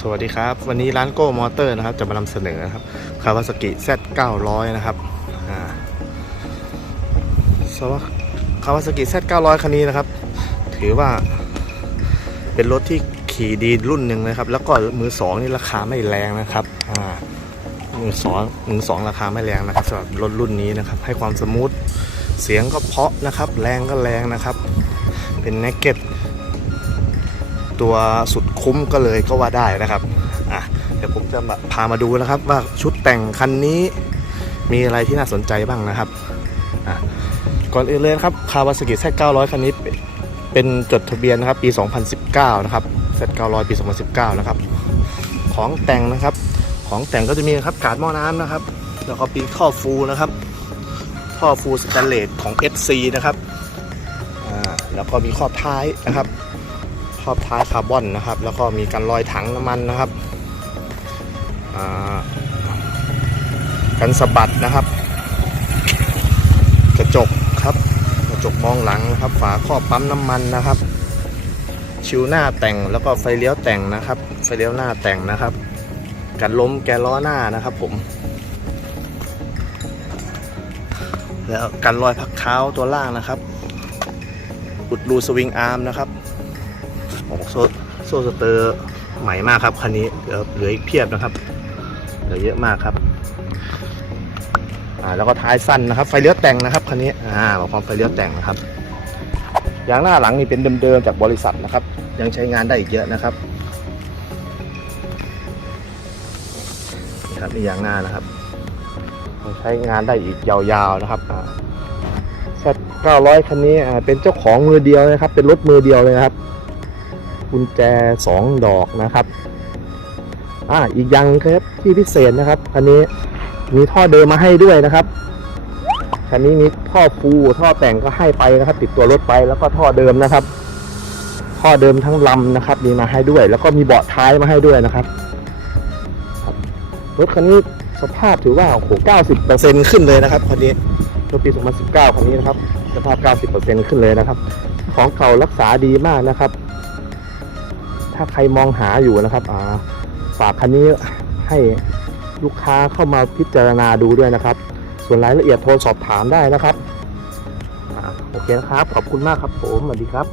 สวัสดีครับ วันนี้ร้านโก้มอเตอร์นะครับ จะมานำเสนอนะครับคาวาสกิ Z 900 นะครับอ่าสวคาวาสกิ Z 900 คันนี้นะครับ ถือว่าเป็นรถที่ขี่ดีรุ่นหนึ่งนะครับ แล้วก็มือสองนี่ราคาไม่แรงนะครับมือสองมือสองราคาไม่แรงนะครับสำหรับรถรุ่นนี้นะครับ ให้ความสมูทเสียงก็เพาะนะครับ แรงก็แรงนะครับ เป็นเนกเก็ต ตัวสุดคุ้มก็เลยก็ว่าได้นะครับอะเดี๋ยวผมจะมาพามาดูนะครับ ว่าชุดแต่งคันนี้มีอะไรที่น่าสนใจบ้างนะครับอะก่อนอื่นเลยครับคาวาสกิ Z900 คันนี้เป็นจดทะเบียนนะครับปี 2019 นะครับ Z900 ปี 2019 นะครับ ของแต่งนะครับ ของแต่งก็จะมีนะครับกาดหม้อน้ำนะครับ แล้วก็ปีท่อฟูนะครับท่อฟูสแตนเลสของ FC นะครับ แล้วก็มีครอบท้ายนะครับ รอบท้ายคาร์บอนนะครับ แล้วก็มีการลอยถังน้ำมันนะครับกันสะบัดนะครับ กระจกครับ กระจกมองหลังนะครับ ฝาครอบปั๊มน้ำมันนะครับ ชิวหน้าแต่งแล้วก็ไฟเลี้ยวแต่งนะครับ ไฟเลี้ยวหน้าแต่งนะครับ กันล้มแกล้อหน้านะครับผม แล้วกันรอยพักเท้าตัวล่างนะครับอุดรูสวิงอาร์มนะครับ โอ้โซ่โซ่สเตอร์ใหม่มากครับคันนี้เหลืออีกเพียบนะครับ เหลือเยอะมากครับอ่าแล้วก็ท้ายสั้นนะครับ ไฟเลี้ยวแต่งนะครับคันนี้อ่าบอกความไฟเลี้ยวแต่งนะครับยางหน้าหลังนี่เป็นเดิมๆจากบริษัทนะครับ ยังใช้งานได้อีกเยอะนะครับนี่ครับนี่ยางหน้านะครับยังใช้งานได้อีกยาวๆนะครับอ่า Z900 คันนี้เป็นเจ้าของมือเดียวนะครับ เป็นรถมือเดียวเลยนะครับ กุญแจ 2 ดอกนะครับ อ่าอีกอย่างครับที่พิเศษนะครับคันนี้มีท่อเดิมมาให้ด้วยนะครับคันนี้มีท่อฟูท่อแต่งก็ให้ไปนะครับ ติดตัวรถไปแล้วก็ท่อเดิมนะครับ ท่อเดิมทั้งลำนะครับ มีมาให้ด้วย แล้วก็มีเบาะท้ายมาให้ด้วยนะครับครับรถคันนี้สภาพถือว่าโอ้โห90%ขึ้นเลยนะครับคันนี้รถปี 2019คันนี้นะครับสภาพ 90%ขึ้นเลยนะครับ ของเก่ารักษาดีมากนะครับ ถ้าใครมองหาอยู่นะครับอ่าฝากคันนี้ให้ลูกค้าเข้ามาพิจารณาดูด้วยนะครับ ส่วนรายละเอียดโทรสอบถามได้นะครับอโอเคนะครับ ขอบคุณมากครับผมสวัสดีครับ